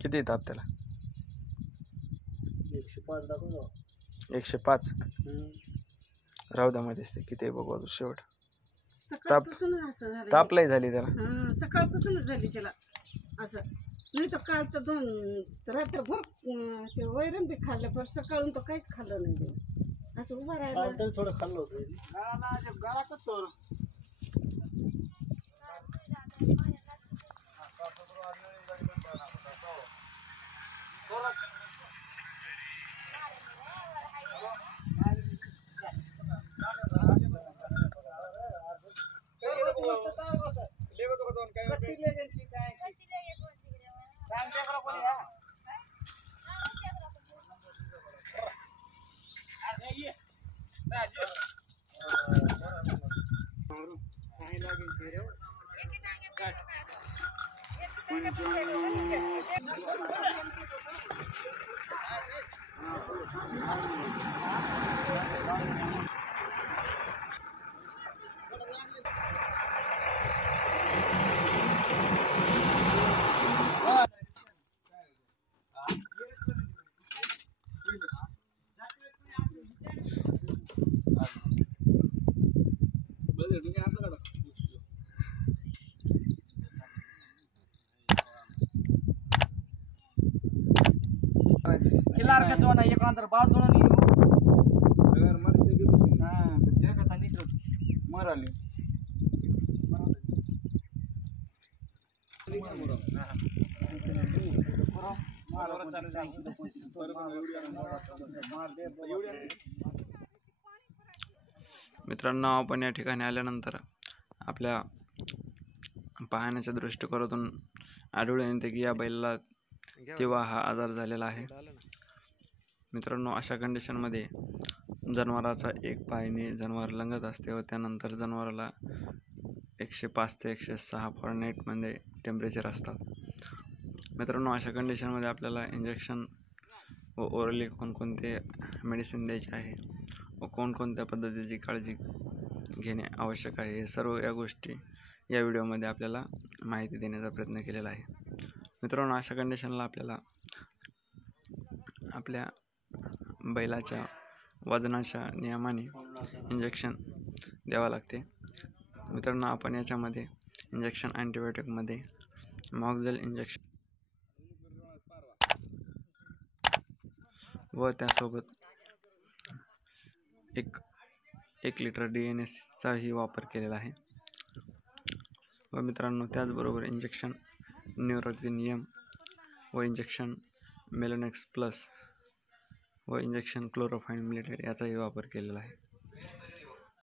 किती ताप त्याला? 105 दाखव. 105. राहू द्या मध्येच ते किती बघू अजून शेवट. ताप लय झाली त्याला. सकाळपासूनच झाली त्याला असं. नाही तर कालचं 2 रात्रभर ते वैरण बी खाल्लं, पण सकाळून तर काहीच खाल्लं नाही ते. असं उभं राहिलं. थोडं खाल्लं होतं. गळातच चोर. किलार का जोना एक अंदर बात जोना नहीं हो अगर मर से भी हां क्या कथा निकल मर आली मित्रांनो, आपण या ठिकाणी आल्यानंतर आपल्या पाहण्याच्या दृष्टिकोनातून आढळून येते की या बैलाला तेव्हा हा आजार झालेला आहे. मित्रांनो, अशा कंडिशनमध्ये जनावराचा एक पायने जनावर लंगत असते व त्यानंतर जनावराला 105 ते 106 फॉरेनहाईटमध्ये टेम्परेचर असतात. मित्रांनो, अशा कंडिशनमध्ये आपल्याला इंजेक्शन व ओरली कोणकोणते मेडिसिन द्यायचे आहे व कोणकोणत्या पद्धतीची काळजी घेणे आवश्यक आहे, हे सर्व या गोष्टी या व्हिडिओमध्ये आपल्याला माहिती देण्याचा प्रयत्न केलेला आहे. मित्रांनो, अशा कंडिशनला आपल्याला आपल्या बैलाच्या वजनाच्या नियमाने इंजेक्शन द्यावं लागते. मित्रांनो, आपण याच्यामध्ये इंजेक्शन अँटीबायोटिकमध्ये मॉक्झेल इंजेक्शन व त्यासोबत एक लिटर DNSचाही वापर केलेला आहे. व मित्रांनो, त्याचबरोबर इंजेक्शन न्यूरोक्सिनियम व इंजेक्शन मेलोनेक्स प्लस व इंजेक्शन क्लोरोफाईन मिलेटेड याचाही वापर केलेला आहे.